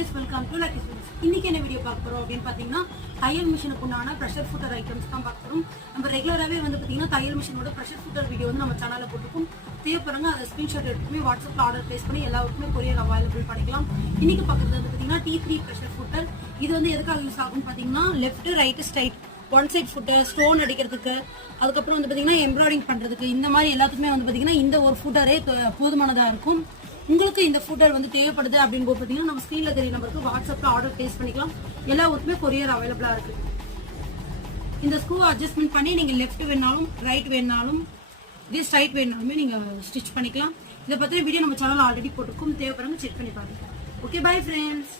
Guys welcome to lucky இன்னைக்கு என்ன video பார்க்க போகிறோம் அப்படின்னு பார்த்தீங்கன்னா தையல் மிஷினுக்கு உண்டான ப்ரெஷர் ஃபுட்டர் ஐட்டம்ஸ் தான் பார்க்குறோம் நம்ம ரெகுலராகவே வந்து பார்த்தீங்கன்னா தையல் மிஷினோட ப்ரெஷர் ஃபுட்டர் வீடியோ வந்து நம்ம சேனலில் போட்டுருக்கோம். தேவைப்படுறாங்க அதை ஸ்க்ரீன்ஷாட் எடுத்துமே வாட்ஸ்அப்பில் ஆர்டர் ப்ளேஸ் பண்ணி எல்லாருக்குமே கொரியர் அவைலபிள் பண்ணிக்கலாம். இன்னைக்கு பார்க்குறது வந்து பார்த்தீங்கன்னா டி த்ரீ ப்ரெஷர் ஃபுட்டர் இது வந்து எதுக்காக யூஸ் ஆகும்னு பார்த்தீங்கன்னா left right straight one side foot stone அடிக்கிறதுக்கு அதுக்கப்புறம் வந்து பார்த்தீங்கன்னா எம்ப்ராய்டிங் பண்ணுறதுக்கு இந்த மாதிரி எல்லாத்துக்குமே வந்து பார்த்தீங்கன்னா இந்த ஒரு ஃபுட்டரே போதுமானதாக இருக்கும். உங்களுக்கு இந்த ஃபுட்டர் வந்து தேவைப்படுது அப்படின்னு போது பார்த்தீங்கன்னா நம்ம ஸ்க்ரீனில் தெரிய நம்பருக்கு வாட்ஸ்அப்பில் ஆர்டர் பிளேஸ் பண்ணிக்கலாம். எல்லா ஊருக்குமே கொரியர் அவைலபிளாக இருக்கு. இந்த ஸ்க்ரூ அட்ஜஸ்ட்மெண்ட் பண்ணி நீங்கள் லெஃப்ட் வேணாலும் ரைட் வேணாலும் இதே ஸ்ட்ரைட் வேணாலுமே நீங்கள் ஸ்டிச் பண்ணிக்கலாம். இதை பற்றின வீடியோ நம்ம சேனல் ஆல்ரெடி போட்டிருக்கோம். தேவைப்படுறவங்க செக் பண்ணி பாருங்கள் ஓகே பை ஃப்ரெண்ட்ஸ்